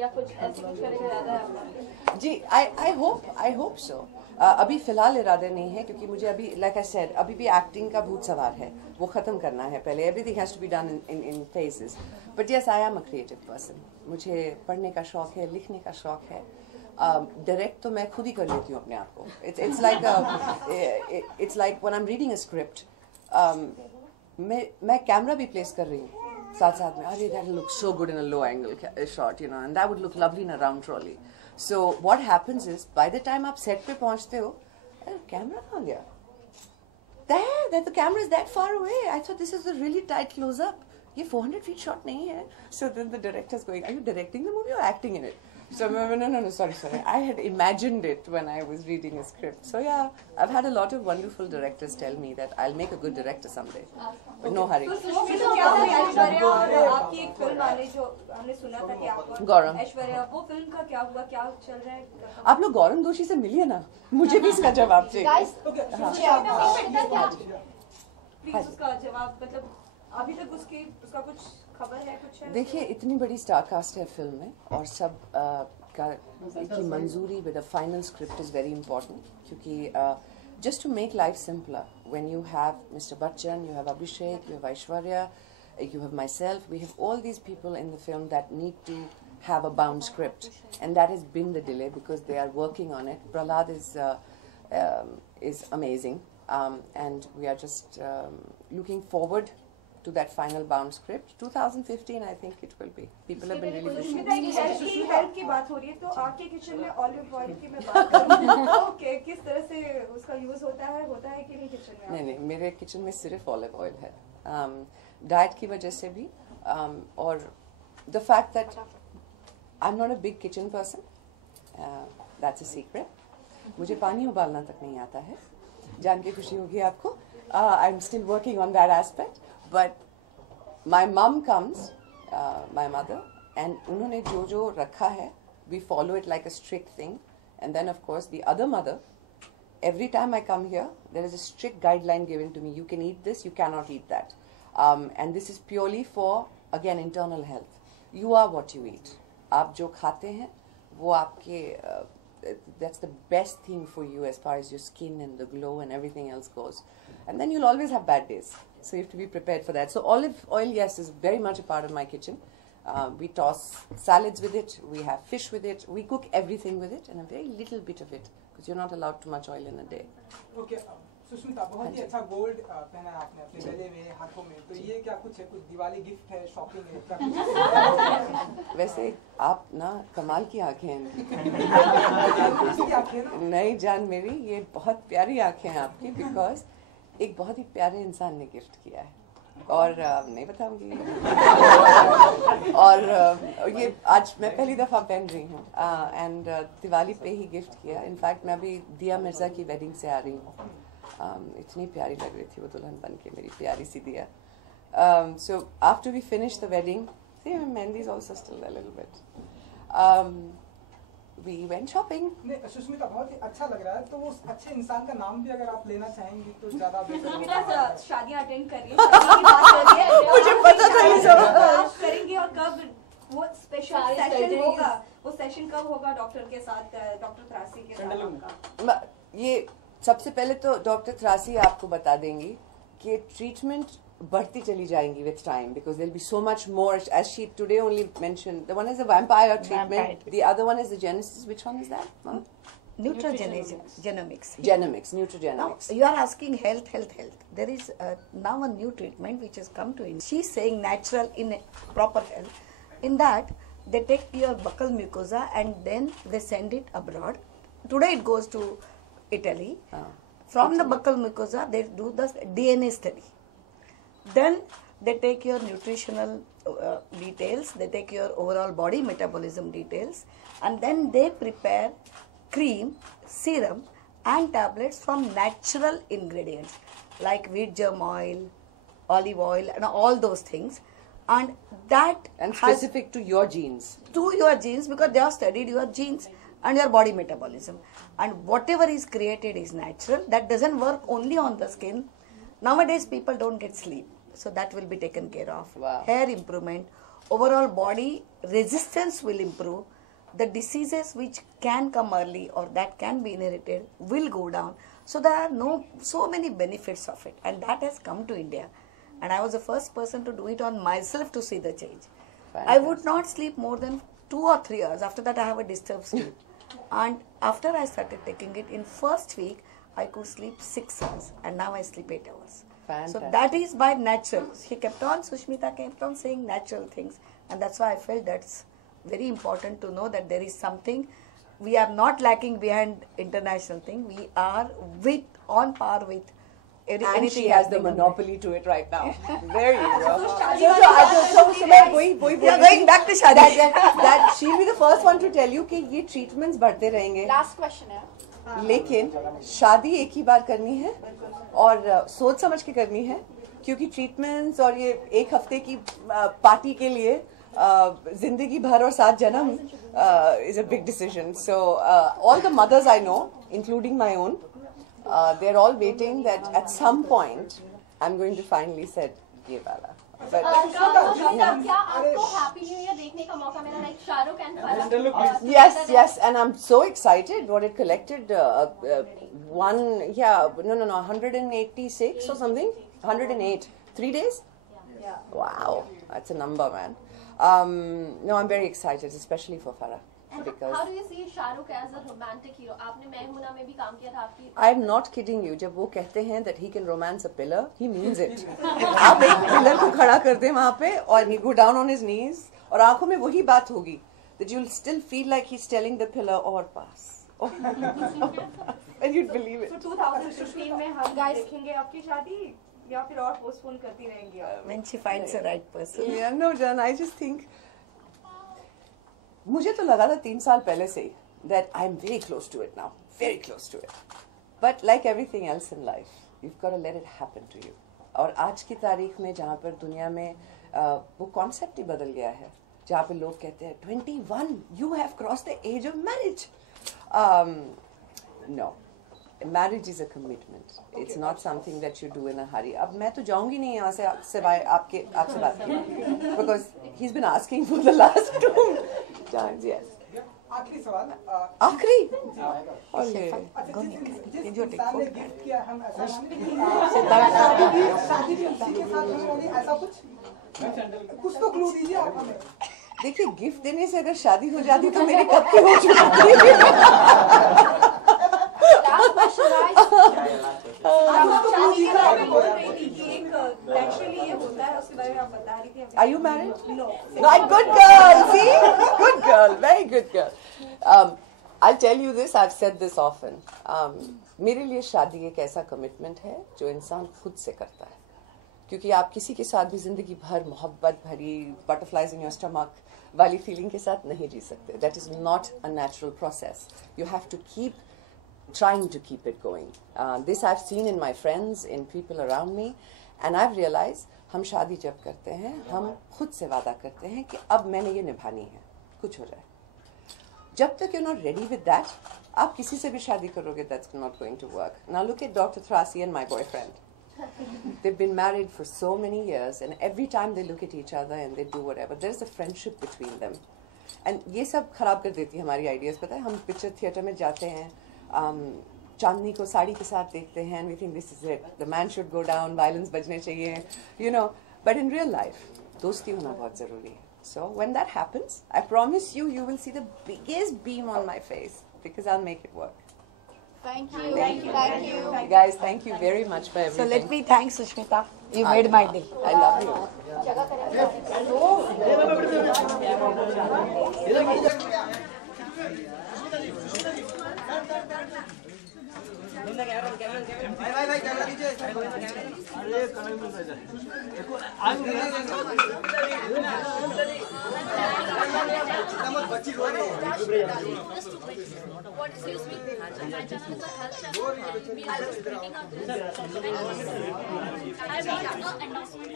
या कुछ ऐसे कुछ करने का इरादा है आपका? जी, आई होप सो। अभी फिलहाल इरादे नहीं है क्योंकि मुझे अभी लाइक आई सेड अभी भी एक्टिंग का भूत सवार है, वो ख़त्म करना है पहले। Everything has to be done in phases. But yes, I am a creative person. मुझे पढ़ने का शौक है, लिखने का शौक है। डायरेक्ट तो मैं खुद ही कर लेती हूँ अपने आप को। It's like when I am reading a script, मैं कैमरा भी प्लेस कर रही हूँ साथ साथ में। अरे that look so good in a low angle shot, and that would look lovely in a round trolley. So what happens is by the time आप सेट पे पहुंचते हो, कैमरा कहाँ गया? That the camera is that far away. I thought this is a really tight close up. ये 400 feet shot नहीं है. So then the director's going, are you directing the movie or acting in it? So no, sorry. I had imagined it when I was reading a script. So yeah, I've had a lot of wonderful directors tell me that I'll make a good director someday. But no hurry. तो क्या हुआ ऐश्वर्या और आपकी एक film वाले जो हमने सुना था कि आप गौरव, ऐश्वर्या, वो फिल्म का क्या हुआ, क्या चल रहा है? आप लोग गौरव दोषी से मिलिए ना, मुझे भी इसका जवाब चाहिए। प्लीज उसका जवाब, मतलब अभी तक उसका कुछ खबर है, कुछ है? देखिए, इतनी बड़ी स्टार कास्ट है फिल्म में और सब की मंजूरी with a final script is very important, क्योंकि just to make life simpler, when you have Mr. Bachchan, you have Abhishek, you have Aishwarya, you have myself, we have all these people in the film that need to have a bound script, and that has been the delay because they are working on it. Prahlad is amazing, and we are just looking forward to that final bound script. 2015, I think it will be. People have been really pushing. Help की बात हो रही है, तो आपके kitchen में olive oil की मैं बात करूं, ओके, किस तरह से उसका यूज होता है कि नहीं किचन में? नहीं, मेरे किचन में सिर्फ ऑलिव ऑयल है, डाइट की वजह से भी, और the fact that I am not a big kitchen person, that's a secret. मुझे पानी उबालना तक नहीं आता है, जान के खुशी होगी आपको। I am still working on that aspect, but my mum comes, my mother, and उन्होंने जो रखा है, we follow it like a strict thing. And then of course the other mother, every time I come here, there is a strict guideline given to me. You can eat this, you cannot eat that. And this is purely for, again, internal health. You are what you eat. आप जो खाते हैं, वो आपके, that's the best thing for you as far as your skin and the glow and everything else goes. And then you'll always have bad days. So you have to be prepared for that. So olive oil, yes, is very much a part of my kitchen. We toss salads with it, we have fish with it, we cook everything with it, and a very little bit of it, because you're not allowed too much oil in a day. Okay, Sushmita, बहुत ही अच्छा gold पहना है आपने अपने गले में, हाथों में, तो ये क्या कुछ है? कुछ दिवाली गिफ्ट है, शॉपिंग है, क्या कुछ? वैसे आप ना कमाल की आंखें हैं। आंखें नहीं जान मेरी, ये बहुत प्यारी आंखें हैं आपकी, बिकॉज एक बहुत ही प्यारे इंसान ने गिफ्ट किया है, और नहीं बताऊंगी। और ये आज मैं पहली दफ़ा पहन रही हूँ, एंड दिवाली पे ही गिफ्ट किया। इनफैक्ट मैं अभी दिया मिर्ज़ा की वेडिंग से आ रही हूँ, इतनी प्यारी लग रही थी वो दुल्हन बन के, मेरी प्यारी सी Diya. So after we finish the wedding, see my mehendi is also still a little bit. We went shopping. नहीं, सुष्मिता, बहुत ही अच्छा लग रहा है, तो उस अच्छे इंसान का नाम भी अगर आप लेना चाहेंगी तो ज़्यादा बेहतर होगा। शादियां अटेंड कर रही हैं, मुझे पता था ये सब। आप करेंगे, और कब वो स्पेशल सेशन होगा? वो सेशन कब होगा डॉक्टर के साथ, डॉक्टर थ्रासी के साथ? ये सबसे पहले तो डॉक्टर थ्रासी आपको बता देंगी कि ट्रीटमेंट बढ़ती चली जाएंगी with time, because there'll be so much more, as she today only mentioned. The one is the vampire treatment, the other one is the genesis. Which one is that? Huh? Nutrigenomics. Genomics, nutrigenomics. Now, you are asking health. There is now a new treatment which has come to India. She's saying natural in proper health. In that, they take your buccal mucosa and then they send it abroad. Today it goes to Italy. From the buccal mucosa, they do the DNA study. Then they take your nutritional details, they take your overall body metabolism details, and then they prepare cream, serum and tablets from natural ingredients like wheat germ oil, olive oil and all those things, and that and specific to your genes. To your genes, because they have studied your genes and your body metabolism, and whatever is created is natural. That doesn't work only on the skin. Nowadays people don't get sleep, so that will be taken care of. Wow. Hair improvement, overall body resistance will improve. The diseases which can come early or that can be inherited will go down. So there are so many benefits of it, and that has come to India. And I was the first person to do it on myself to see the change. I would not sleep more than 2 or 3 hours. After that, I have a disturbed sleep. And after I started taking it, in first week, I could sleep 6 hours, and now I sleep 8 hours. Fantastic. So that is by natural. Sushmita kept on saying natural things, and that's why I felt that's very important to know that there is something. We are not lacking behind international thing. We are on par with And anything she has the happening in monopoly to it right now. Very well. We are going back to Shadi. That she'll be the first one to tell you कि ये treatments बढ़ते रहेंगे. Last question है. लेकिन शादी एक ही बार करनी है और सोच समझ के करनी है, क्योंकि ट्रीटमेंट्स और ये एक हफ्ते की पार्टी के लिए जिंदगी भर और 7 जन्म is a big decision. So all the mothers I know, including my own, they're all waiting that at some point I'm going to finally say ये वाला. But क्या आपको हैप्पी न्यू ईयर देखने का मौका मिला, like Shahrukh and Farah? yes, and I'm so excited what it collected. 186 or something, 108, 3 days. Yeah. Wow, that's a number, man. No, I'm very excited, especially for Farah. And Because how do you see Shahrukh as a romantic hero? आपने मैं हूं ना में भी काम किया था आपकी. I'm not kidding you. जब वो कहते हैं that he can romance a pillar, he means it. आप एक pillar को खड़ा कर दें वहाँ पे और he go down on his knees और आंखों में वही बात होगी that you'll still feel like he's telling the pillar और pass. And you'd believe it. So 2015 में हम देखेंगे आपकी शादी या फिर और पोस्टपोन करती रहेंगी? When she finds the right person. Yeah, no, Jan, I just think मुझे तो लगा था 3 साल पहले से ही that I'm very close to it now, very close to it. But like everything else in life, you've got to let it happen to you. और आज की तारीख में जहाँ पर दुनिया में वो कॉन्सेप्ट ही बदल गया है, जहाँ पे लोग कहते हैं 21, you have crossed the age of marriage. No. Marriage is a commitment. It's not something that you do in a hurry. अब मैं तो जाऊंगी नहीं यहाँ से सिवाय आपसे बात करने, because he's been asking for the last 2 times. Yes. आखिरी सवाल. आखिरी. अच्छा, जिस इंसान ने गिफ्ट किया, हम ऐसा शादी भी उसी के साथ होने वाली, ऐसा कुछ तो क्लू दीजिए आप हमें. देखिए, गिफ्ट देने से अगर शादी हो जाती तो मेरी कब की हो चुकी. Last question, guys. शादी के बारे में बोल रही थी कि एक नेचुरली ये होता है, उसके बारे में आप बता रही थी. Are you married? No. Right, good girl. See, good girl, very good girl. I'll tell you this. I've said this often. मेरे लिए शादी एक ऐसा कमिटमेंट है जो इंसान खुद से करता है, क्योंकि आप किसी के साथ भी जिंदगी भर मोहब्बत भरी बटरफ्लाइज इन योर स्टमक वाली फीलिंग के साथ नहीं जी सकते. That is not a natural process. You have to keep trying to keep it going. This I've seen in my friends, in people around me, and I've realized हम शादी जब करते हैं हम खुद से वादा करते हैं कि अब मैंने ये निभानी है, कुछ हो जाए. जब तक you're not ready with that, आप किसी से भी शादी करोगे, that's not going to work. Now look at Dr. Thrasi and my boyfriend. They've been married for so many years, and every time they look at each other and they do whatever, there's a friendship between them. And ये सब खराब कर देती है हमारी ideas. पता है, हम पिक्चर थिएटर में जाते हैं, चांदनी को साड़ी के साथ देखते हैं, we think this is it, the man should go down, violins बजने चाहिए, you know, but in real life दोस्ती होना बहुत ज़रूरी है. So when that happens, I promise you, you will see the biggest beam on my face, because I'll make it work. Thank you. Guys, thank you very much for everything. So let me thank Sushmita. You made my day. I love you. What excuse me? My channel is a health channel. We are speaking of this. I want an announcement.